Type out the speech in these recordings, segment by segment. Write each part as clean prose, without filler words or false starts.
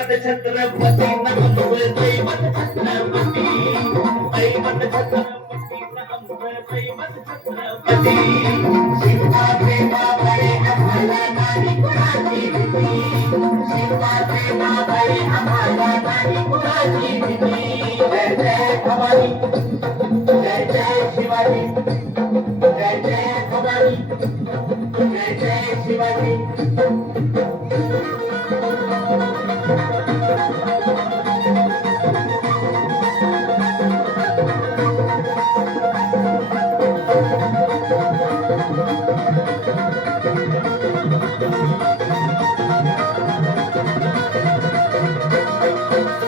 दैवत छत्रपती नमः दैवत छत्रपती दैवत छत्रपती नमः दैवत छत्रपती शिवा प्रेमा बळे आम्हाला नाही कुणाची भीती शिवा प्रेमा बळे आम्हाला नाही कुणाची भीती जय जय भवानी जय जय शिवाजी जय जय भवानी जय जय शिवाजी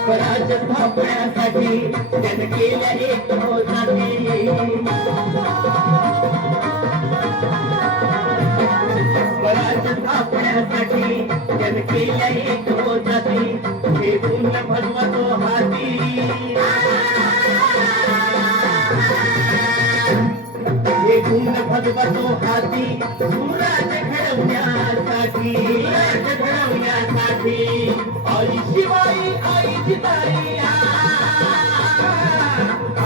स्वराज्य स्थापण्यासाठी त्यानं केलं एक होताती स्वराज्य स्थापण्यासाठी त्यानं केलं एक होताती हे पूर्ण भगवतो हाती हे पूर्ण भगवतो हाती सुराज्य घडवण्यासाठी आई शिवाई आई जिताई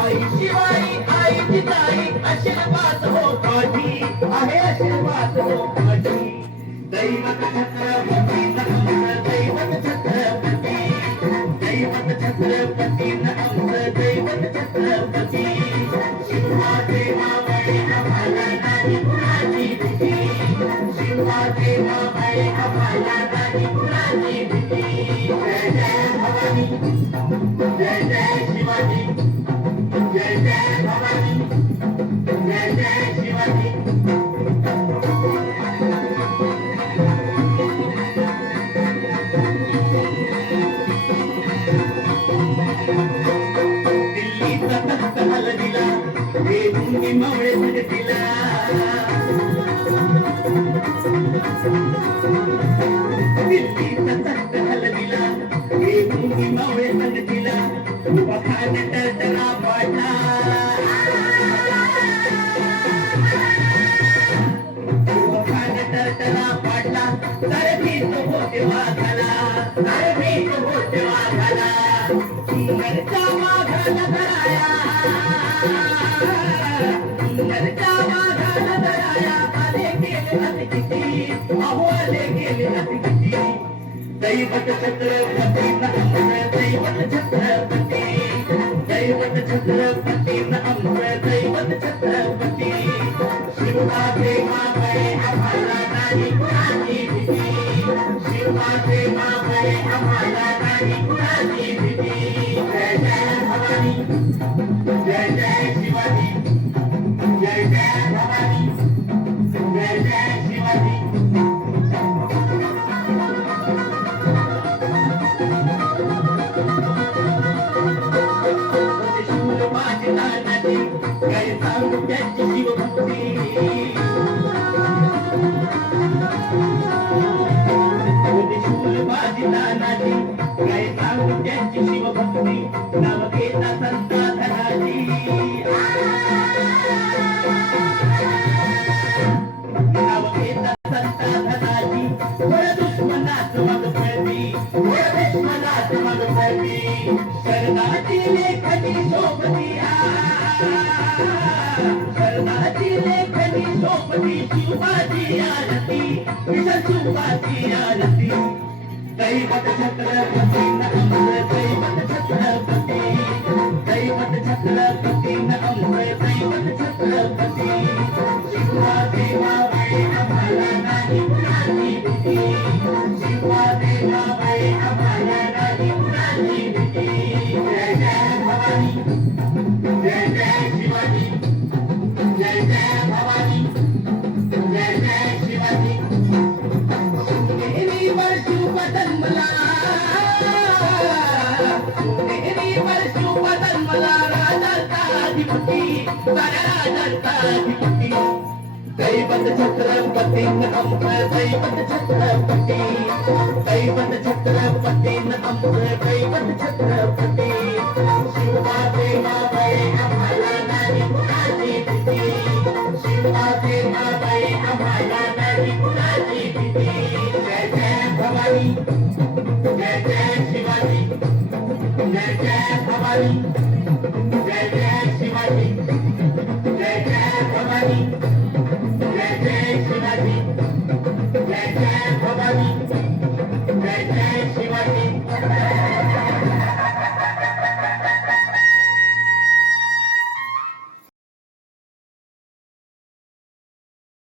आई शिवाई आई जिताई आशीर्वाद हो पाठी आहे आशीर्वाद हो पाठी दैवत छत्रपती नमः दैवत छत्रपती दैवत छत्रपती नमः दैवत छत्रपती शिवा देवा बळे आम्हाला नाही कुणाची भीती शिवा देवा बळे आम्हाला नाही कुणाची भीती जय जय भवानी जय जय शिवाजी जय जय भवानी जय जय शिवाजी दिल्लीचा तख्त हलविला देऊन मावळे भटकीला दिल्लीचा तख्त हलविला देऊन मावळे भटकीला वखान टरटरा पाडला वखान टरटरा पाडला तर भीत होते वाघाला तर भीत होते वाघाला सुंदरचा वाघाला धराया सुंदरचा वाघाला धराया आले गेले अति किती अहो आले गेले अति किती दैवत छत्रपती नमः दैवत छत्रपती दैवत छत्रपती नमः दैवत छत्रपती शिवा देवा बळे आम्हाला नाही कुणाची भीती शिवा देवा बळे आम्हाला नाही कुणाची भीती जय जय भवानी जय जय शिवाजी जय जय भवानी जय जय शिवाजी काय सांगू त्याची शिवभक्ती शूल बाजीला नाची काय सांगू त्याची शिवभक्ती नाव घेता संता धनाची नाव घेता संता धनाची थोड्या दुश्मनात मग पडली थोड्या दुश्मनात मग पडली शरणाची लेखनी सोबती शरणाची लेखनी सोबती शिवाजी आरती विठ्ठल शिवाजी आरती दैवत छत्रपती नमः दैवत छत्रपती दैवत छत्रपती नमः दैवत छत्रपती शिवा देवा बळे आम्हाला नाही कुणाची भीती शिवा देवा बळे आम्हाला नाही कुणाची भीती जय जय भवानी जय जय शिवाजी जय जय भवानी जय जय शिवाजी सोनेरी वर्षू बदलमला सोनेरी वर्षू बदलमला राजाचा अधिपती राजाचा अधिपती दैवत छत्रपती नमः दैवत छत्रपती दैवत छत्रपती नमः दैवत छत्रपती शिवा देवा बळे आम्हाला नाही कुणाची भीती शिवा देवा बळे आम्हाला नाही कुणाची भीती जय जय भवानी जय जय शिवा पाणी